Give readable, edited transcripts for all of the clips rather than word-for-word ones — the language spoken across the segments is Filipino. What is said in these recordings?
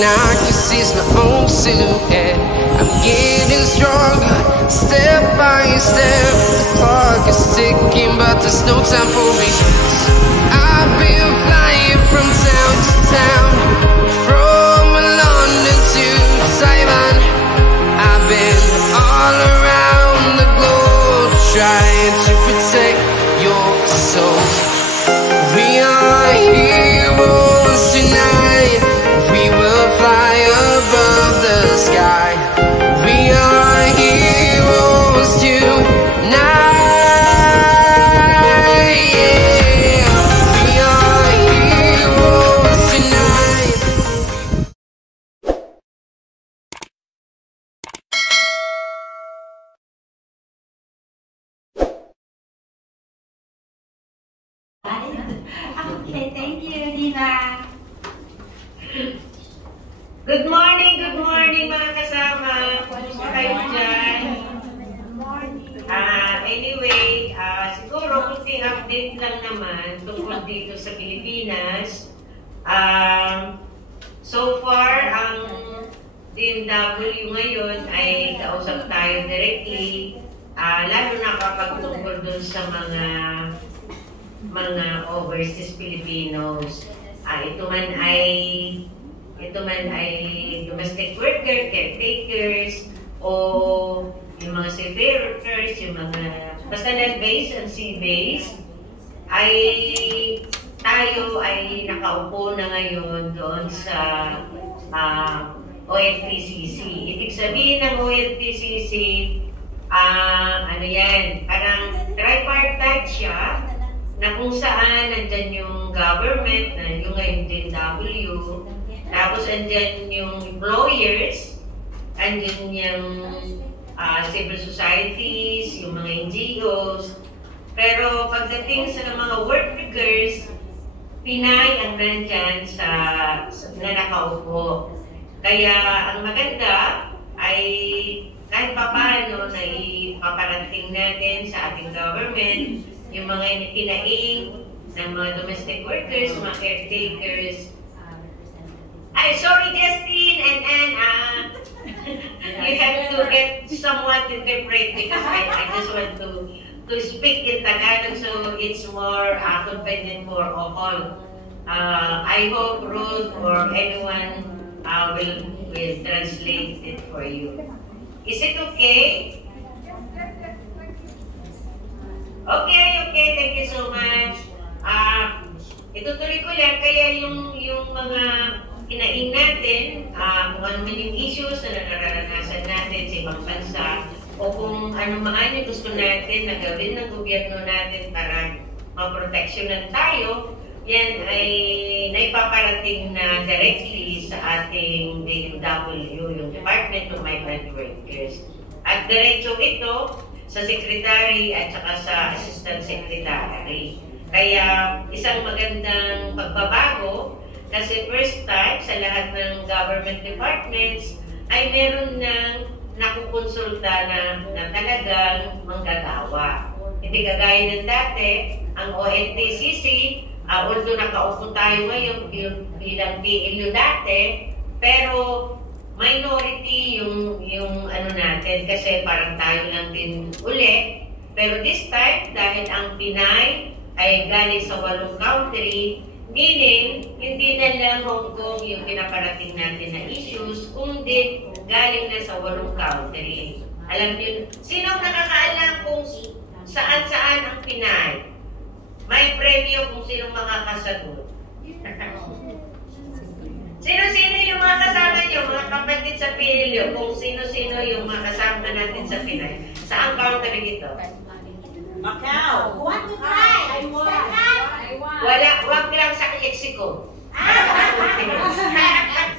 and I can see my own silhouette. I'm getting stronger, step by step. The clock is ticking, but there's no time for me. I've been flying from town to town, from London to Taiwan. I've been all around the globe, trying to protect your soul. We are heroes tonight. We will fly above the sky. We are heroes tonight. Yeah. We are heroes tonight. Okay, thank you, Diva. Good morning mga kasama. Kumusta kayo dyan? Anyway, siguro kunting update lang naman tungkol dito sa Pilipinas. So far, ang DMW ngayon ay kausap tayo directly, lalo na kapag tungkol dun sa mga overseas Filipinos. Ito man ay domestic worker, caretakers, o yung mga seafarers, yung mga basta land-based and sea-based, ay tayo ay nakaupo na ngayon doon sa OFTCC. Ibig sabihin ng OFTCC, ano yan, parang tripartite siya, na kung saan nandyan yung government, yung ngayon DMW, tapos andyan yung employers, andyan yung civil societies, yung mga NGOs. Pero pagdating sa mga workers, Pinay ang nandyan na nakaupo. Kaya ang maganda ay kahit pa paano na ipaparating natin sa ating government yung mga pinaing ng mga domestic workers, mga caretakers. Ay, sorry Justin and you have to get someone to interpret because I just want to speak in Tagalog so it's more convenient for all. I hope Ruth or anyone will translate it for you. Is it okay? Okay, thank you so much. Itutuloy ko lang, kaya yung mga kinain natin, kung ano man yung issues na nararanasan natin sa ibang bansa, o kung ano man yung gusto natin na gawin ng gobyerno natin para maproteksyonan tayo, yan ay naipaparating na directly sa ating DMW, yung Department of Migrant Workers. At diretso ito sa Secretary at saka sa Assistant Secretary. Kaya isang magandang pagbabago kasi first time sa lahat ng government departments ay meron ng nakukonsulta na talagang manggagawa. Hindi kagaya ng dati, ang ONTCC, although nakaupo tayo ngayon bilang PLU dati, pero minority yung ano natin kasi parang tayo lang din uli. Pero this time, dahil ang Pinay ay galing sa 8 country, meaning hindi na lang Hong Kong yung pinaparating natin na issues, kundi galing na sa 8 country. Alam niyo, sinong nakakaalam kung saan-saan ang Pinay? May premyo kung sinong makakasagot. Sino-sino yung mga kasama nyo, mga kapatid sa PLU, kung sino-sino yung mga kasama natin sa Pinay? Saan country ito? Macau. Want to try? Wala, wag lang sa Mexico.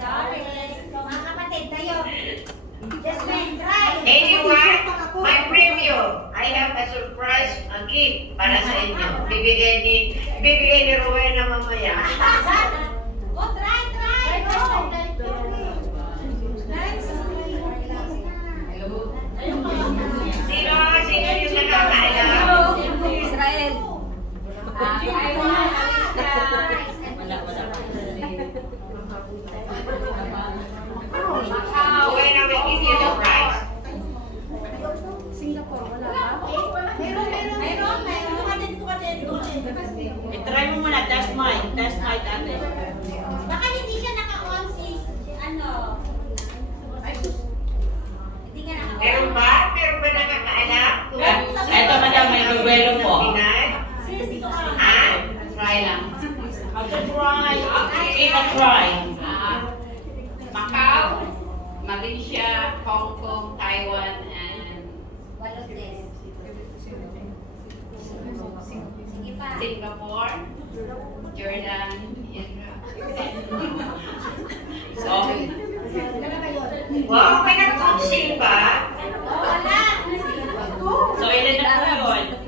Sorry. Mga kapatid, tayo. Just try. Anyway, my premyo. I have a surprise, a gift para sa inyo. Bibigay ni Rowena mamaya. Oh, try. Go. Next. Sino yung nakakaalam? Israel. Wala. Buelo po. Pinay? Ha? Try lang. How to try? Give a try. Macau, Malaysia, Hong Kong, Taiwan, and Singapore, Jordan, Israel. So, Wow, may nag-coaching ba? so ilan na po yun?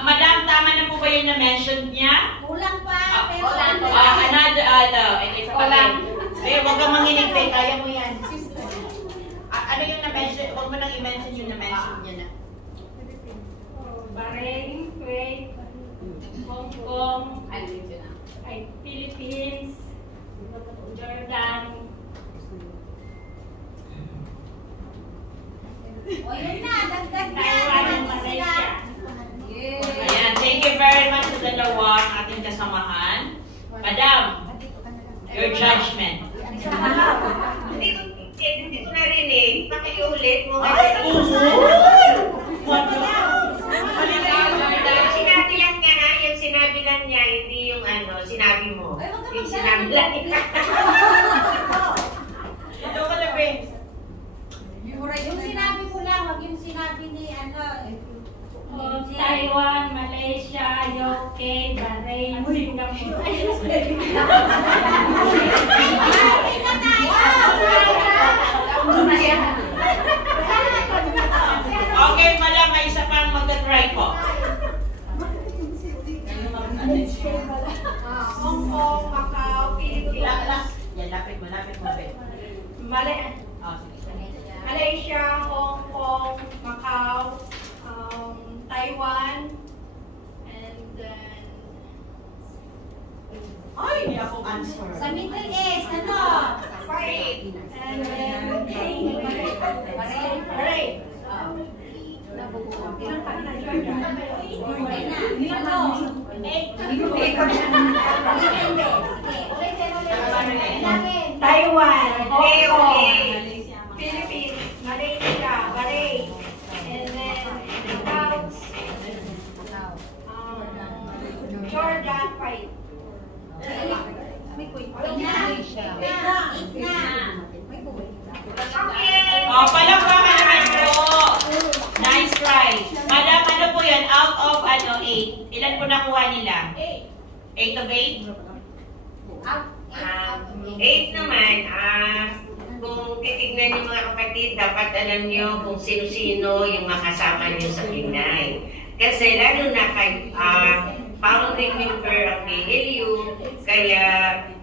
Madam, tama na po ba yung na-mention niya? Kulang pa, pero Another, isa pa lang. Huwag kang manginig, te. Kaya mo yan. Ano yung na-mention? Huwag mo nang i-mention yung na-mention niya na. Bahrain, Kuwait, Hong Kong, Philippines, Jordan. O yun na, dagdag na. Taiwan and Malaysia. Ayan, thank you very much sa dalawa ang ating kasamahan. Madam, your judgment. Hindi ko narinig. Pakiulit mo. Yung sinabi lang niya ha, yung sinabi lang niya, hindi yung ano, sinabi mo. Yung sinabi lang niya. Ito ka na, Vince. Yung sinabi ko lang, wag yung sinabi ni ano. Taiwan, Malaysia, UK, Bahrain, Singapore. Okay, madam, may isa pang magta-try po. Hong Kong, Macau, Philippines, Yan, lapit mo, Ben. Malaysia, Hong Kong, Macau, Taiwan, and then Ay, hindi akong answer. Sa Middle East, ano? Bahrain, and then Bahrain. Ilan pa na Jordan? Taiwan, Hong Kong, Philippines, Malaysia, Bahrain, and then Jordan, 5. Palakpakan naman po. Nice try. Madam, ano po yan? Out of 8. Ilan po nakuha nila? 8 of 8? 8 naman, kung titignan niyo mga kapatid, dapat alam niyo kung sino-sino yung makasama niyo sa Pinay. Kasi lalo na kay founding member ang PLU, kaya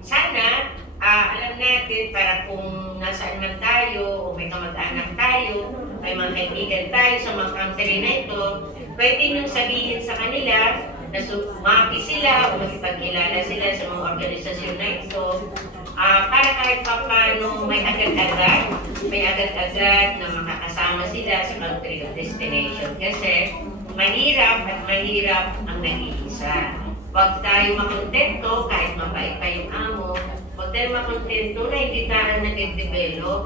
sana alam natin para kung nasaan man tayo o may kamag-anak tayo, may mga kaibigan tayo sa mga country na ito, pwede niyong sabihin sa kanila na sumaki sila o makipagkilala sila sa mga organisasyon na ito para kahit pa paano may agad-agad na makakasama sila sa country of destination. Kasi mahirap at mahirap ang nag-iisa. Huwag tayo makontento kahit mabait pa yung amo. Huwag tayo makontento na hindi tayo nag-develop.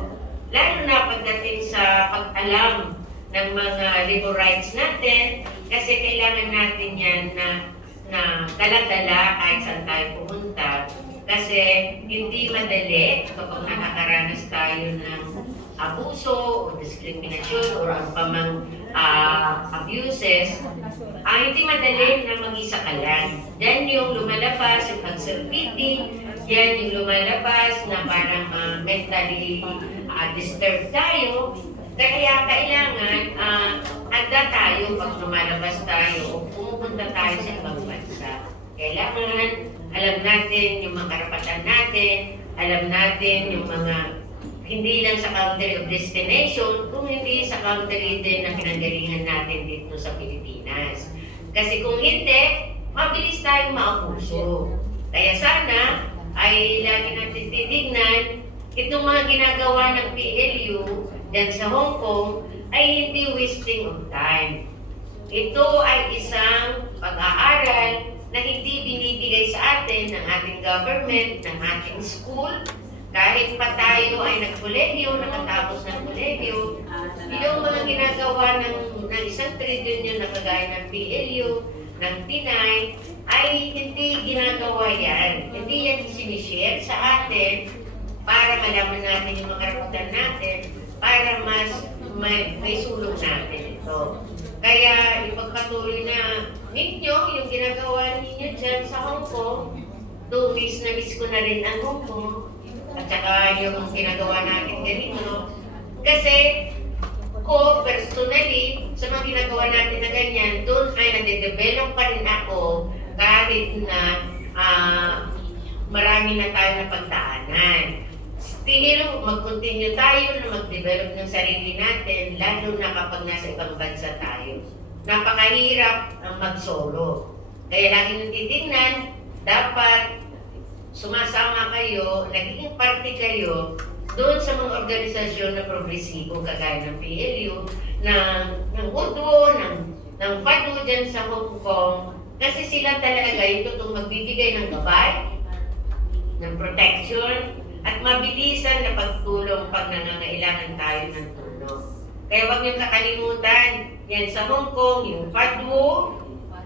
Lalo na pagdating sa pag-alam ng mga labor rights natin, kasi kailangan natin yan na dala-dala kahit saan tayo pumunta. Kasi hindi madali kapag nakakaranas tayo ng abuso o diskriminasyon o ang pamang abuses, hindi madali na mag-isa ka lang. Yan yung lumalabas, yung pag-self-pity, yan yung lumalabas na parang mentally disturbed tayo. Kaya kailangan handa tayo pag lumalabas tayo o pumupunta tayo sa ibang bansa. Kailangan alam natin yung mga karapatan natin, alam natin yung mga hindi lang sa country of destination, kung hindi sa country din na pinanggalihan natin dito sa Pilipinas. Kasi kung hindi, mabilis tayong maabuso. Kaya sana ay lagi natin titignan itong mga ginagawa ng PLU dyan sa Hong Kong ay hindi wasting of time. Ito ay isang pag-aaral na hindi binibigay sa atin ng ating government, ng ating school. Kahit pa tayo ay nagkolegyo, nakatapos ng kolegyo, yung mga ginagawa ng isang trade union na kagaya ng PLU, ng Pinay, ay hindi ginagawa yan. Hindi yan sinishare sa atin para malaman natin yung mga karapatan natin, para mas may sulong natin ito. Kaya ipagpatuloy na ninyo yung ginagawa ninyo dyan sa Hong Kong. 2 weeks na miss ko na rin ang Hong Kong. At saka yung ginagawa natin ganito. Kasi ko personally, sa mga ginagawa natin na ganyan, doon ay nade-develop pa rin ako kahit na marami na tayo na pagdaanan. Still, mag-continue tayo na mag-develop ng sarili natin, lalo na kapag nasa ibang bansa tayo. Napakahirap ang mag-solo. Kaya lagi nang titingnan, dapat sumasama kayo, nagiging parte kayo doon sa mga organisasyon na progresibo kagaya ng PLU, ng UDO, ng FADU dyan sa Hong Kong, kasi sila talaga yung totoong magbibigay ng gabay, ng protection, at mabilisan na pagtulong pag nangangailangan tayo ng tulong. Kaya huwag niyong kakalimutan, yan sa Hong Kong, yung FADU,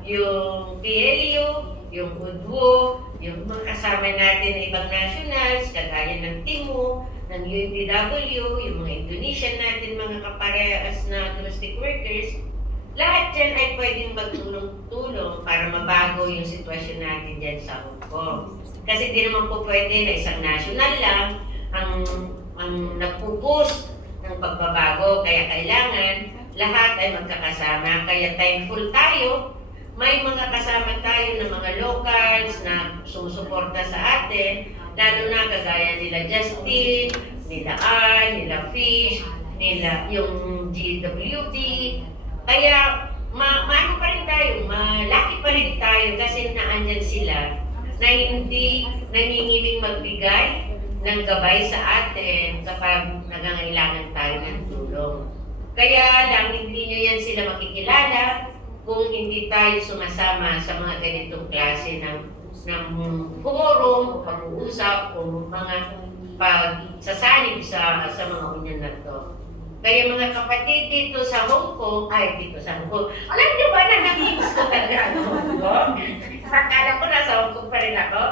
yung PLU, yung UDO, yung mga kasama natin na ibang nationals, kagaya ng TIMU, ng UNPW, yung mga Indonesian natin, mga kaparehas na domestic workers, lahat dyan ay pwedeng magtulong-tulong para mabago yung sitwasyon natin dyan sa Hong Kong. Kasi di naman po pwede na isang national lang ang nagpupus ng pagbabago. Kaya kailangan lahat ay magkakasama. Kaya thankful tayo. May mga kasama tayo na mga locals na sumusuporta sa atin. Lalo na kagaya nila Justin, nila Ann, nila Fish, nila yung GWB. Kaya maano pa rin tayo, malaki pa rin tayo kasi naandyan sila na hindi nangingiling magbigay ng gabay sa atin kapag nangangailangan tayo ng tulong. Kaya lang hindi nyo yan sila makikilala kung hindi tayo sumasama sa mga ganitong klase ng forum, pag-uusap, o mga pagsasanib sa mga union na to. Kaya mga kapatid dito sa Hong Kong, dito sa Hong Kong, alam niyo ba na nag-iibs ko talaga ang Hong Kong? Akala ko nasa Hong Kong pa rin ako.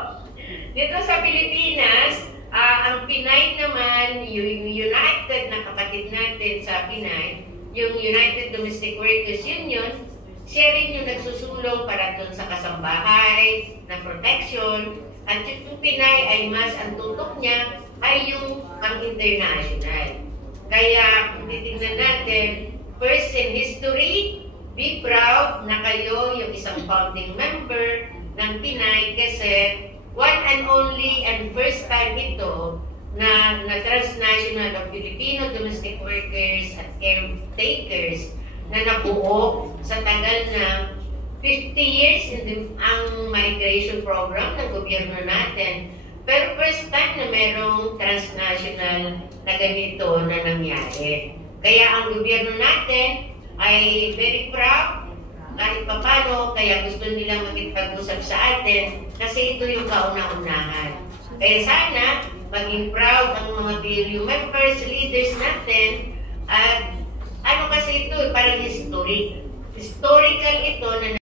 Dito sa Pilipinas, ang Pinay naman, yung United na kapatid natin sa Pinay, yung United Domestic Workers Union, siya rin yung nagsusulong para doon sa kasambahay, na protection, at yung Pinay ay mas ang tutok niya ay yung ang international. Kaya kung titignan natin, first in history, be proud na kayo yung isang founding member ng Pinay kasi one and only and first time ito na transnational of Filipino domestic workers at caretakers na nabuo sa tagal na 50 years ang migration program ng gobyerno natin. Pero first time na merong transnational na ganito na nangyari. Kaya ang gobyerno natin ay very proud kahit papano, kaya gusto nilang makipag-usap sa atin kasi ito yung kauna-unahan. Kaya sana maging proud ang mga PLU members, leaders natin at ano kasi ito, parang historical ito na